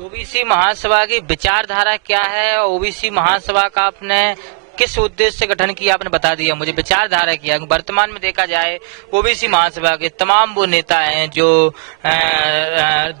OBC महासभा की विचारधारा क्या है? ओबीसी महासभा का आपने किस उद्देश्य से गठन किया, आपने बता दिया मुझे। विचारधारा किया, वर्तमान में देखा जाए ओबीसी महासभा के तमाम वो नेता हैं जो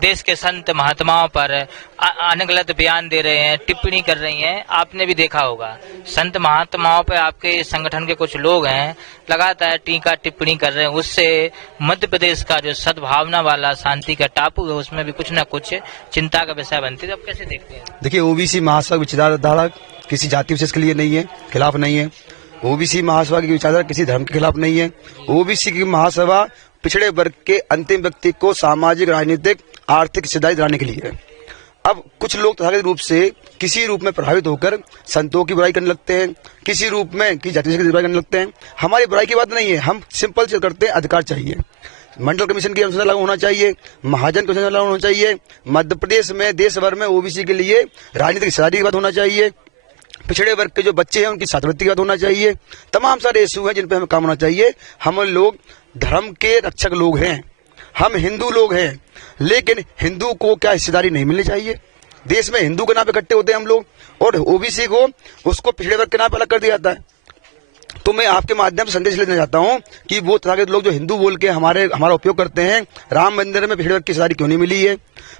देश के संत महात्माओं पर अनगलत बयान दे रहे हैं, टिप्पणी कर रही हैं। आपने भी देखा होगा संत महात्माओं पर आपके संगठन के कुछ लोग हैं लगातार टीका टिप्पणी कर रहे हैं। उससे मध्य प्रदेश का जो सद्भावना वाला शांति का टापू है उसमें भी कुछ न कुछ चिंता का विषय बनती है। तो आप कैसे देखते हैं? देखिए, ओबीसी महासभा विचारधारा किसी जाति विशेष के लिए नहीं है, खिलाफ नहीं है। ओबीसी महासभा की विचारधारा किसी धर्म के खिलाफ नहीं है। ओबीसी की महासभा पिछड़े वर्ग के अंतिम व्यक्ति को सामाजिक, राजनीतिक, आर्थिक हिस्सेदारी दिलाने के लिए है। अब कुछ लोग तथाकथित रूप से किसी रूप में प्रभावित होकर संतों की बुराई करने लगते हैं, किसी रूप में की जाति की बुराई करने लगते हैं। हमारी बुराई की बात नहीं है, हम सिंपल से करते हैं, अधिकार चाहिए। मंडल कमीशन की अनुसार लागू होना चाहिए, महाजन कमीशन लागू होना चाहिए। मध्य प्रदेश में, देश भर में ओबीसी के लिए राजनीतिक हिस्सेदारी की बात होना चाहिए। पिछड़े वर्ग के जो बच्चे हैं उनकी छात्रवृत्ति की बात होना चाहिए। तमाम सारे इशू हैं जिन पे हमें काम होना चाहिए। हम लोग धर्म के रक्षक लोग हैं, हम हिंदू लोग हैं, लेकिन हिंदू को क्या हिस्सेदारी नहीं मिलनी चाहिए? देश में हिंदू के नाम पे इकट्ठे होते हैं हम लोग, और ओबीसी को उसको पिछड़े वर्ग के नाम पे अलग कर दिया जाता है। तो मैं आपके माध्यम से संदेश लेना चाहता हूं कि वो तथाकथित लोग जो हिंदू बोल के हमारा उपयोग करते हैं, राम मंदिर में पिछड़े वर्ग की हिस्सेदारी क्यों नहीं मिली है?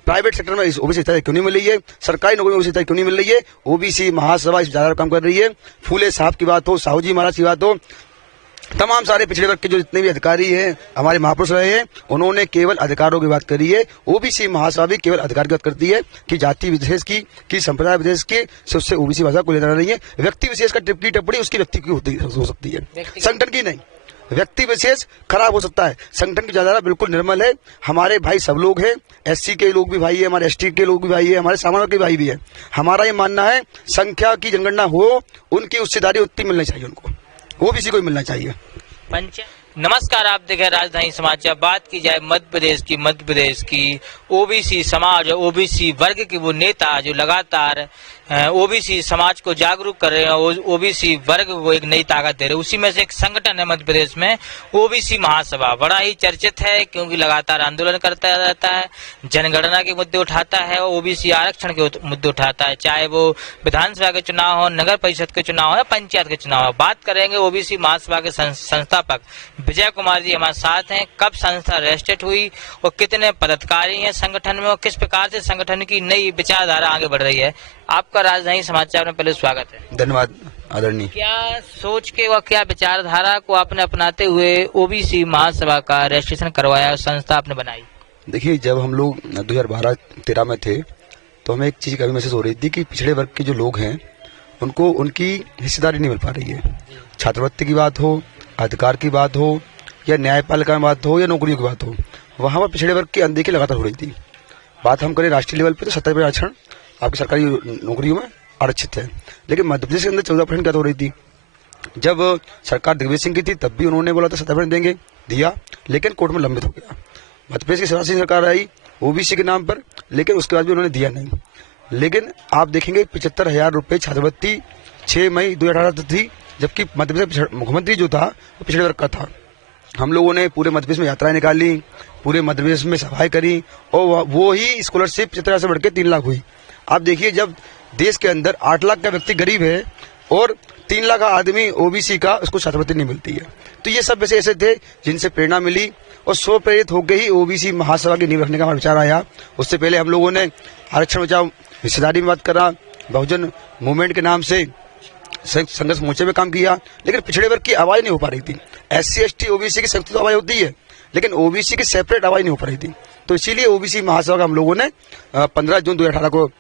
प्राइवेट सेक्टर में ओबीसी हिस्सेदारी क्यों नहीं मिली है? सरकारी नौकरी में ओबीसी हिस्सेदारी क्यों नहीं मिल रही है? ओबीसी महासभा इस ज्यादा काम कर रही है। फूले साहब की बात हो, साहू जी महाराज की बात हो, तमाम सारे पिछड़े वर्ग के जो जितने भी अधिकारी हैं, हमारे महापुरुष रहे हैं, उन्होंने केवल अधिकारों की बात करी है। ओबीसी महासभा भी केवल अधिकार की बात करती है कि जाति विशेष की संप्रदाय विशेष की से उससे ओबीसी भाषा को लेना नहीं है। व्यक्ति विशेष का टिप्पणी उसकी व्यक्ति की हो सकती है, संगठन की नहीं। व्यक्ति विशेष खराब हो सकता है, संगठन की ज्यादा बिल्कुल निर्मल है। हमारे भाई सब लोग हैं, एससी के लोग भी भाई है, हमारे एसटी के लोग भी भाई है, हमारे सामान्य के भाई भी है। हमारा ये मानना है संख्या की जनगणना हो, उनकी हिस्सेदारी उतनी मिलनी चाहिए, उनको ओबीसी को मिलना चाहिए। नमस्कार, आप देख रहे हैं राजधानी समाचार। बात की जाए मध्य प्रदेश की ओबीसी समाज, ओबीसी वर्ग के वो नेता जो लगातार ओबीसी समाज को जागरूक कर रहे हैं, ओबीसी वर्ग को एक नई ताकत दे रहे हैं। उसी में से एक संगठन है मध्य प्रदेश में ओबीसी महासभा। बड़ा ही चर्चित है क्योंकि लगातार आंदोलन करता रहता है, जनगणना के मुद्दे उठाता है, ओबीसी आरक्षण के मुद्दे उठाता है, चाहे वो विधानसभा के चुनाव हो, नगर परिषद के चुनाव हो या पंचायत के चुनाव हो। बात करेंगे ओबीसी महासभा के संस्थापक विजय कुमार जी हमारे साथ हैं। कब संस्था रजिस्टर्ड हुई और कितने पदाधिकारी हैं संगठन में और किस प्रकार से संगठन की नई विचारधारा आगे बढ़ रही है? आपका राजधानी समाचार में पहले स्वागत है। धन्यवाद आदरणीय। क्या सोच के व क्या विचारधारा को आपने अपनाते हुए ओबीसी महासभा का रजिस्ट्रेशन करवाया और संस्था आपने बनाई? देखिए, जब हम लोग 2012-13 में थे तो हमें एक चीज कभी महसूस हो रही थी कि पिछड़े वर्ग के जो लोग हैं उनको उनकी हिस्सेदारी नहीं मिल पा रही है। छात्रवृत्ति की बात हो, अधिकार की बात हो, या न्यायपालिका की बात हो, या नौकरियों की बात हो, वहां पर पिछड़े वर्ग की अनदेखी लगातार हो रही थी। बात हम करें राष्ट्रीय लेवल पे तो 70% आरक्षण आपकी सरकारी नौकरियों में आरक्षित है, लेकिन मध्य प्रदेश के अंदर 14% क्या हो रही थी। जब सरकार दिग्विजय सिंह की थी तब भी उन्होंने बोला था 70% देंगे, दिया, लेकिन कोर्ट में लंबित हो गया। मध्य प्रदेश की शिवराज सिंह सरकार आई ओबीसी के नाम पर, लेकिन उसके बाद भी उन्होंने दिया नहीं। लेकिन आप देखेंगे 75,000 रुपये छात्रवृत्ति 6 मई 2018 थी, जबकि मध्य प्रदेश मुख्यमंत्री जो था वो पिछड़े वर्ग का था। हम लोगों ने पूरे मध्य प्रदेश में यात्राएं निकाली, पूरे मध्य प्रदेश में सभाएं करी, और वो ही स्कॉलरशिप 75,000 से बढ़ के 3 लाख हुई। आप देखिए, जब देश के अंदर 8 लाख का व्यक्ति गरीब है और 3 लाख का आदमी ओबीसी का, उसको छात्रवृत्ति नहीं मिलती है। तो ये सब वैसे ऐसे थे जिनसे प्रेरणा मिली और स्व प्रेरित होकर ही ओबीसी महासभा की नींव रखने का हमारा विचार आया। उससे पहले हम लोगों ने आरक्षण बचाओ हिस्सेदारी में बात करा, बहुजन मूवमेंट के नाम से संघर्ष मोर्चे में काम किया, लेकिन पिछड़े वर्ग की आवाज नहीं हो पा रही थी। एससी एसटी ओबीसी की संयुक्त आवाज होती है, लेकिन ओबीसी की सेपरेट आवाज नहीं हो पा रही थी। तो इसीलिए ओबीसी महासभा का हम लोगों ने 15 जून 2018 को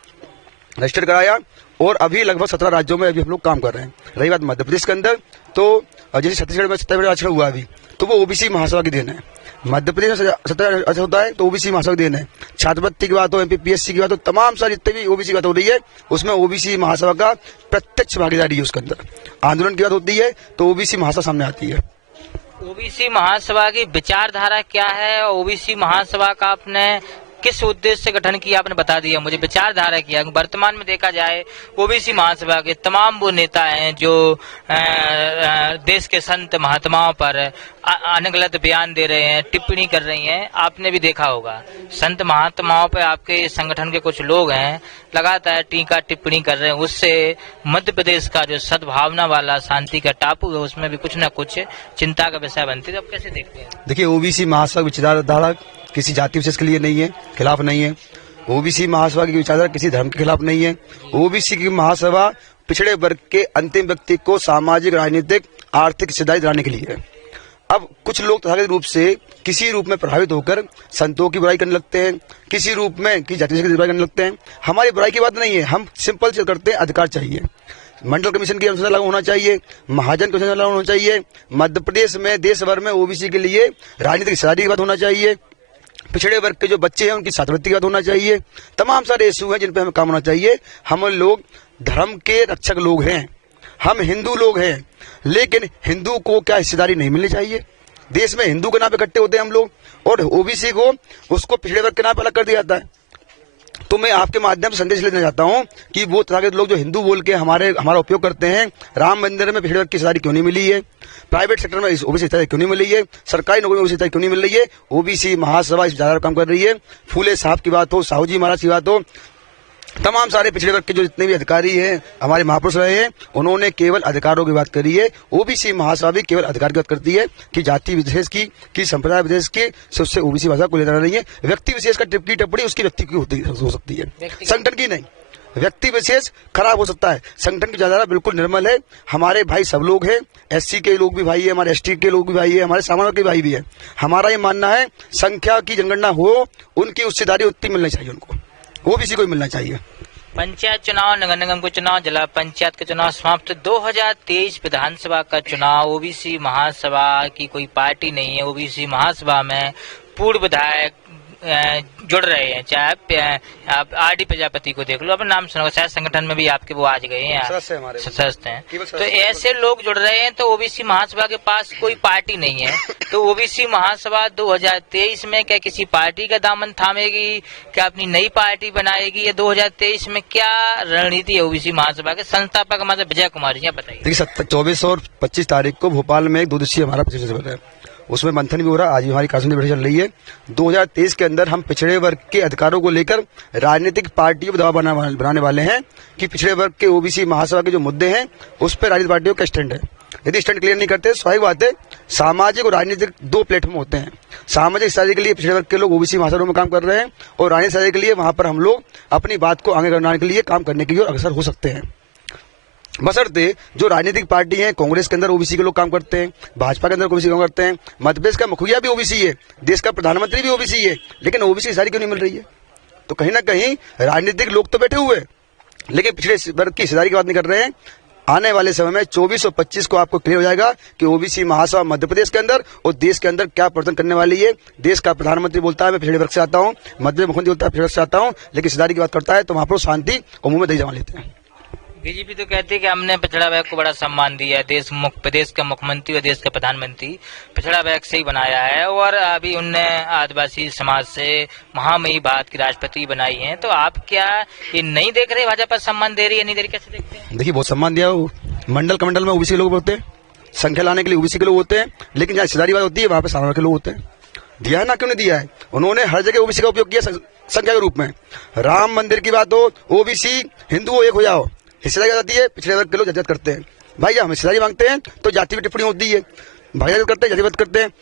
रजिस्टर कराया और अभी लगभग 17 राज्यों में अभी हम लोग काम कर रहे हैं। रही बात मध्य प्रदेश के अंदर, तो जैसे छत्तीसगढ़ में 70% आरक्षण हुआ अभी, तो वो ओबीसी महासभा की देन है। मध्य प्रदेश में 70% होता है तो ओबीसी महासभा की देन है। छात्रवृत्ति की बात हो, एमपीपीएससी की बात हो, तमाम सारी जितने भी ओबीसी की बात हो रही है उसमें ओबीसी महासभा का प्रत्यक्ष भागीदारी है। उसके अंदर आंदोलन की बात होती है तो ओबीसी महासभा सामने आती है। ओबीसी महासभा की विचारधारा क्या है? ओबीसी महासभा का आपने किस उद्देश्य से गठन किया आपने बता दिया मुझे, विचारधारा किया। वर्तमान में देखा जाए ओबीसी महासभा के तमाम वो नेता हैं जो देश के संत महात्माओं पर अनगलत बयान दे रहे हैं, टिप्पणी कर रही हैं। आपने भी देखा होगा संत महात्माओं पर आपके संगठन के कुछ लोग हैं लगातार टीका टिप्पणी कर रहे हैं, उससे मध्य प्रदेश का जो सद्भावना वाला शांति का टापू है उसमें भी कुछ न कुछ चिंता का विषय बनती है। तो आप कैसे देखते हैं? देखिए, ओबीसी महासभा विचारधारा किसी जाति विशेष के लिए नहीं है, खिलाफ नहीं है। ओबीसी महासभा की विचारधारा किसी धर्म के खिलाफ नहीं है। ओबीसी की महासभा पिछड़े वर्ग के अंतिम व्यक्ति को सामाजिक, राजनीतिक, आर्थिक हिस्सेदारी दिलाने के लिए है। अब कुछ लोग तथाकथित रूप से किसी रूप में प्रभावित होकर संतों की बुराई करने लगते हैं, किसी रूप में किसी जाति की बुराई करने लगते हैं। हमारी बुराई की बात नहीं है, हम सिंपल से करते हैं अधिकार चाहिए। मंडल कमीशन की अनुसार लागू होना चाहिए, महाजन कमीशन लागू होना चाहिए। मध्य प्रदेश में देश भर में ओबीसी के लिए राजनीतिक हिस्सेदारी की बात होना चाहिए। पिछड़े वर्ग के जो बच्चे हैं उनकी छात्रवृत्ति की बात होना चाहिए। तमाम सारे इशू हैं जिन पे हमें काम होना चाहिए। हम लोग धर्म के रक्षक लोग हैं, हम हिंदू लोग हैं, लेकिन हिंदू को क्या हिस्सेदारी नहीं मिलनी चाहिए? देश में हिंदू के नाम पे इकट्ठे होते हैं हम लोग, और ओबीसी को उसको पिछड़े वर्ग के नाम पे अलग कर दिया जाता है। तो मैं आपके माध्यम से संदेश लेना चाहता हूं कि वो तथाकथित लोग जो हिंदू बोल के हमारा उपयोग करते हैं, राम मंदिर में पिछड़े वर्ग की हिस्सेदारी क्यों नहीं मिली है, प्राइवेट सेक्टर में ओबीसी हिस्सेदारी क्यों नहीं मिली है, सरकारी नौकरी में ओबीसी हिस्सेदारी क्यों नहीं मिल रही है? ओबीसी महासभा इस विचारधारा पर काम कर रही है। फूले साहब की बात हो, साहू जी महाराज की बात हो, तमाम सारे पिछड़े वर्ग के जो जितने भी अधिकारी हैं, हमारे महापुरुष रहे हैं, उन्होंने केवल अधिकारों की बात करी है। ओबीसी महासभा भी केवल अधिकार की बात करती है कि जाति विशेष की संप्रदाय विशेष की से उससे ओबीसी भाषा को लेना नहीं है। व्यक्ति विशेष का टिप्पणी उसकी व्यक्ति की हो सकती है, संगठन की नहीं। व्यक्ति विशेष खराब हो सकता है, संगठन की विचारधारा बिल्कुल निर्मल है। हमारे भाई सब लोग हैं, एससी के लोग भी भाई है, हमारे एसटी के लोग भी भाई है, हमारे सामान्य के भाई भी है। हमारा ये मानना है संख्या की जनगणना हो, उनकी हिस्सेदारी उतनी मिलनी चाहिए, उनको ओबीसी को मिलना चाहिए। पंचायत चुनाव, नगर निगम के चुनाव, जिला पंचायत के चुनाव समाप्त। 2023 विधानसभा का चुनाव, ओबीसी महासभा की कोई पार्टी नहीं है। ओबीसी महासभा में पूर्व विधायक जुड़ रहे हैं, चाहे आप आरडी प्रजापति को देख लो, अपना नाम सुनो, शायद संगठन में भी आपके वो आज गए हैं, सदस्य हैं। तो ऐसे लोग जुड़ रहे हैं। तो ओबीसी महासभा के पास कोई पार्टी नहीं है। तो ओबीसी महासभा 2023 में क्या किसी पार्टी का दामन थामेगी, क्या अपनी नई पार्टी बनाएगी, या 2023 में क्या रणनीति है ओबीसी महासभा के? संस्थापक हमारे विजय कुमार जी, बताइए। देखिए, 24 और 25 तारीख को भोपाल में एक 2 दिवसीय हमारा प्रतिनिधित्व है, उसमें मंथन भी हो रहा है। आज भी हमारी कार्यसमिति बैठक चल रही है। 2023 के अंदर हम पिछड़े वर्ग के अधिकारों को लेकर राजनीतिक पार्टियों को दबाव बनाने वाले हैं कि पिछड़े वर्ग के ओबीसी महासभा के जो मुद्दे हैं उस पर राजनीतिक पार्टियों का स्टैंड है। यदि स्टैंड क्लियर नहीं करते, स्वाभाविक बात है, सामाजिक और राजनीतिक 2 प्लेटफॉर्म होते हैं। सामाजिक हिस्सेदारी के लिए पिछड़े वर्ग के लोग ओबीसी महासभा में काम कर रहे हैं, और राजनीतिक हिस्सेदारी के लिए वहां पर हम लोग अपनी बात को आगे बढ़ाने के लिए काम करने के लिए अग्रसर हो सकते हैं। बशर्ते जो राजनीतिक पार्टी है, कांग्रेस के अंदर ओबीसी के लोग काम करते हैं, भाजपा के अंदर ओबीसी काम करते हैं, मध्य प्रदेश का मुखिया भी ओबीसी है, देश का प्रधानमंत्री भी ओबीसी है, लेकिन ओबीसी हिस्सेदारी क्यों नहीं मिल रही है? तो कहीं ना कहीं राजनीतिक लोग तो बैठे हुए हैं, लेकिन पिछड़े वर्ग की हिस्सेदारी की बात नहीं कर रहे हैं। आने वाले समय में 24 और 25 को आपको क्लियर हो जाएगा कि ओबीसी महासभा मध्य प्रदेश के अंदर और देश के अंदर क्या प्रदर्शन करने वाली है। देश का प्रधानमंत्री बोलता है मैं पिछड़े वर्ग से आता हूँ, मध्य मुख्यमंत्री बोलता है पिछड़े वर्ग से आता हूँ, लेकिन हिस्सेदारी की बात करता है तो वहां पर शांति और मुंह में दही जमा लेते हैं। बीजेपी तो कहती है कि हमने पिछड़ा वर्ग को बड़ा सम्मान दिया है, प्रदेश का मुख्यमंत्री और देश का प्रधानमंत्री पिछड़ा वर्ग से ही बनाया है, और अभी उनने आदिवासी समाज से महामहिम भारत की राष्ट्रपति बनाई है। तो आप क्या ये नहीं देख रहे भाजपा सम्मान दे रही है, नहीं दे रही, कैसे देखते हैं? देखिए, बहुत सम्मान दिया। मंडल कमंडल में ओबीसी के लोग होते हैं, संख्या लाने के लिए ओबीसी के लोग होते हैं, लेकिन जहाँ हिस्सेदारी बात होती है वहां पर सामान्य के लोग होते हैं। दिया है ना, क्यों नहीं दिया है? उन्होंने हर जगह ओबीसी का उपयोग किया संख्या के रूप में। राम मंदिर की बात हो, ओबीसी हिंदू एक हो जाओ, हिस्सेदारी जाती है, पिछड़े वर्ग के लोग जातिवाद करते हैं। भाई जब हम हिस्सेदारी मांगते हैं तो जाति की टिप्पणी होती है, भाईचारा करते हैं, जातिवाद करते हैं,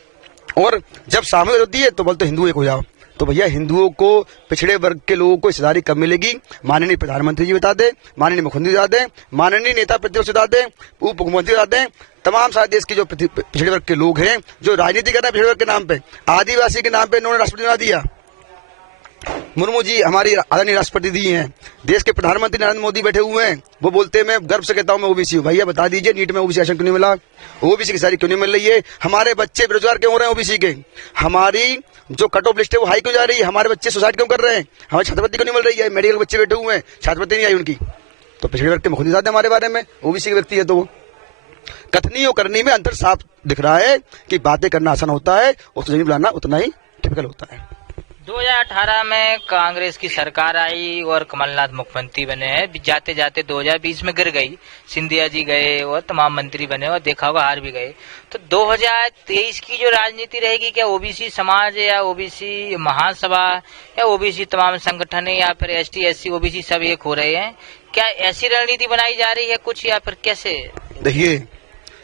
और जब सामूहिक होती है तो बोलते हिंदू एक हो जाओ। तो भैया, हिंदुओं को, पिछड़े वर्ग के लोगों को हिस्सेदारी कब मिलेगी? माननीय प्रधानमंत्री जी बता दें, माननीय मुख्यमंत्री बता दें, माननीय नेता प्रतिपक्ष बता दें, उप मुख्यमंत्री बता दें, तमाम सारे देश के जो पिछड़े वर्ग के लोग हैं जो राजनीति कर रहे हैं पिछड़े वर्ग के नाम पे, आदिवासी के नाम पे इन्होंने राष्ट्रपति बना दिया। मुर्मू जी हमारी आदरणीय राष्ट्रपति दी हैं, देश के प्रधानमंत्री नरेंद्र मोदी बैठे हुए हैं, वो बोलते हैं मैं गर्व से कहता हूं मैं ओबीसी हूं। भैया बता दीजिए, नीट में ओबीसी आरक्षण क्यों नहीं मिला? ओबीसी की सारी क्यों नहीं मिल रही है? हमारे बच्चे बेरोजगार क्यों हो रहे हैं ओबीसी के? हमारी जो कट ऑफ लिस्ट है वो हाई क्यों जा रही है? हमारे बच्चे सुसाइड क्यों कर रहे हैं? हमें छात्रवृत्ति क्यों नहीं मिल रही है? मेडिकल बच्चे बैठे हुए हैं, छात्रवृत्ति नहीं आई उनकी। तो पिछड़े वर्ग के मुख्यमंत्री साहब हमारे बारे में, ओबीसी के व्यक्ति है, तो वो कथनी और करनी में अंतर साफ दिख रहा है कि बातें करना आसान होता है, उसको जमीन बुलाना उतना ही टिपिकल होता है। 2018 में कांग्रेस की सरकार आई और कमलनाथ मुख्यमंत्री बने हैं। जाते जाते 2020 में गिर गई, सिंधिया जी गए और तमाम मंत्री बने और देखा होगा हार भी गए। तो 2023 की जो राजनीति रहेगी, क्या ओबीसी समाज या ओबीसी महासभा या ओबीसी तमाम संगठन या फिर एसटी एससी ओबीसी सब एक हो रहे हैं? क्या ऐसी रणनीति बनाई जा रही है कुछ, या फिर कैसे? देखिए,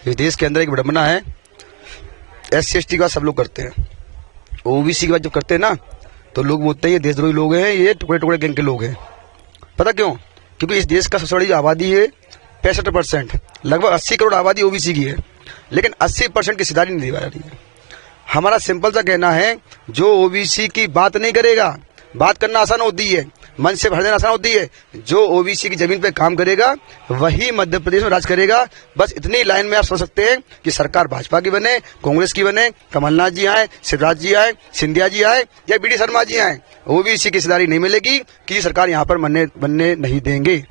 इस देश के अंदर एक विडंबना है, SC ST का सब लोग करते हैं, ओबीसी की बात जब करते हैं ना तो लोग बोलते हैं ये देशद्रोही लोग हैं, ये टुकड़े टुकड़े गैंग के लोग हैं। पता क्यों? क्योंकि इस देश का सबसे बड़ी आबादी है 65%, लगभग 80 करोड़ आबादी ओबीसी की है, लेकिन 80% की हिस्सेदारी नहीं दी जा रही है। हमारा सिंपल सा कहना है, जो ओबीसी की बात नहीं करेगा, बात करना आसान होती है, मन से भर देना आसान होती है, जो ओबीसी की जमीन पे काम करेगा वही मध्य प्रदेश में राज करेगा। बस इतनी लाइन में आप समझ सकते हैं कि सरकार भाजपा की बने, कांग्रेस की बने, कमलनाथ जी आए, शिवराज जी आए, सिंधिया जी आए या BD शर्मा जी आए, ओबीसी की हिस्सेदारी नहीं मिलेगी कि सरकार यहाँ पर बनने नहीं देंगे।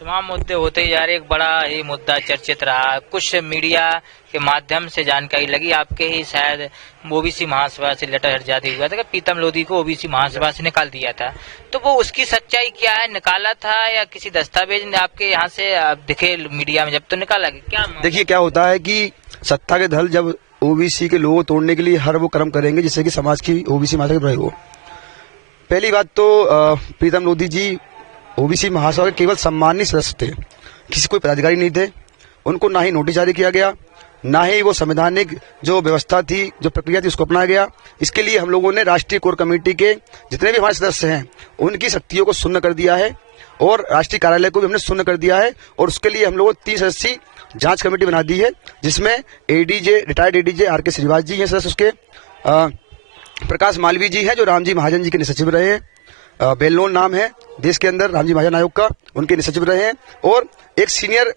तमाम मुद्दे होते ही जा रहे। एक बड़ा ही मुद्दा चर्चित रहा, कुछ मीडिया के माध्यम से जानकारी लगी, आपके ही शायद ओबीसी महासभा से लेटर हट जाती हुआ था कि प्रीतम लोधी को ओबीसी महासभा से निकाल दिया था। तो वो उसकी सच्चाई क्या है? निकाला था या किसी दस्तावेज ने आपके यहाँ से दिखे मीडिया में जब तो निकाला? क्या देखिए, क्या होता है कि सत्ता के दल जब ओबीसी के लोगों को तोड़ने के लिए हर वो कर्म करेंगे जिससे कि समाज की ओबीसी महासभा की बुराई हो। पहली बात तो प्रीतम लोधी जी ओबीसी महासभा के केवल सम्माननीय सदस्य थे, किसी कोई पदाधिकारी नहीं थे। उनको ना ही नोटिस जारी किया गया, ना ही वो संवैधानिक जो व्यवस्था थी, जो प्रक्रिया थी, उसको अपनाया गया। इसके लिए हम लोगों ने राष्ट्रीय कोर कमेटी के जितने भी हमारे सदस्य हैं उनकी शक्तियों को शून्य कर दिया है और राष्ट्रीय कार्यालय को भी हमने शून्य कर दिया है। और उसके लिए हम लोगों ने 3 सदस्यीय जांच कमेटी बना दी है, जिसमें रिटायर्ड एडीजे RK श्रीवास जी हैं सदस्य, उसके प्रकाश मालवीय जी हैं जो रामजी महाजन जी के सचिव रहे हैं, वेल नोन नाम है देश के अंदर रामजी महाजन आयोग का, उनके सचिव रहे हैं। और एक सीनियर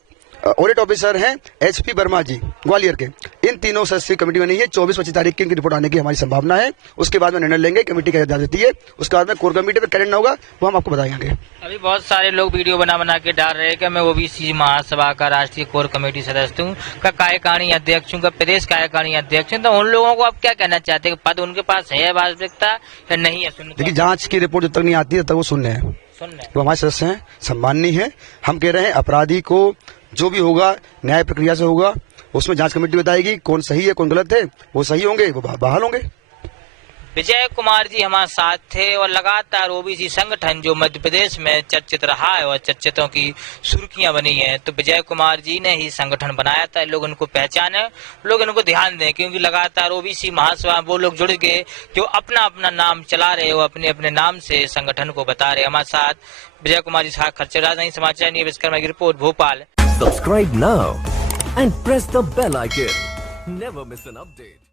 ऑडिट ऑफिसर हैं HP वर्मा जी ग्वालियर के। इन तीनों सदस्यीय कमेटी बनी है। 24-25 तारीख की इनकी रिपोर्ट आने की हमारी संभावना है। उसके बाद में निर्णय लेंगे, कमेटी क्या देती है, उसके बाद में कोर कमेटी पर कैलेंडर होगा, वो हम आपको बताएंगे। अभी बहुत सारे लोग वीडियो बना के डाल रहे हैं कि मैं ओबीसी महासभा का राष्ट्रीय कोर कमेटी सदस्य हूँ, का कार्यकारिणी अध्यक्ष हूँ, का प्रदेश कार्यकारिणी अध्यक्ष हूँ। तो उन लोगों को आप क्या कहना चाहते हैं? पद उनके पास है वास्तविकता या नहीं है? देखिए, जांच की रिपोर्ट जब तक नहीं आती है तब तक वो शून्य है। वो हमारे सदस्य हैं, सम्माननीय है। हम कह रहे हैं अपराधी को जो भी होगा न्याय प्रक्रिया से होगा, उसमें जांच कमेटी बताएगी कौन सही है कौन गलत है। वो सही होंगे वो बहाल होंगे। विजय कुमार जी हमारे साथ थे और लगातार ओबीसी संगठन जो मध्य प्रदेश में चर्चित रहा है और चर्चितों की सुर्खियां बनी हैं, तो विजय कुमार जी ने ही संगठन बनाया था। लोग उनको पहचाने, लोग इनको ध्यान दें, क्योंकि लगातार ओबीसी महासभा वो लोग जुड़ गए जो अपना अपना नाम चला रहे हो, अपने अपने नाम से संगठन को बता रहे। हमारे साथ विजय कुमार जी साथ खर्चे राजधानी समाचार न्यूज विश्वकर्मा की report, Bhopal. Subscribe now and press the bell icon. Never miss an update.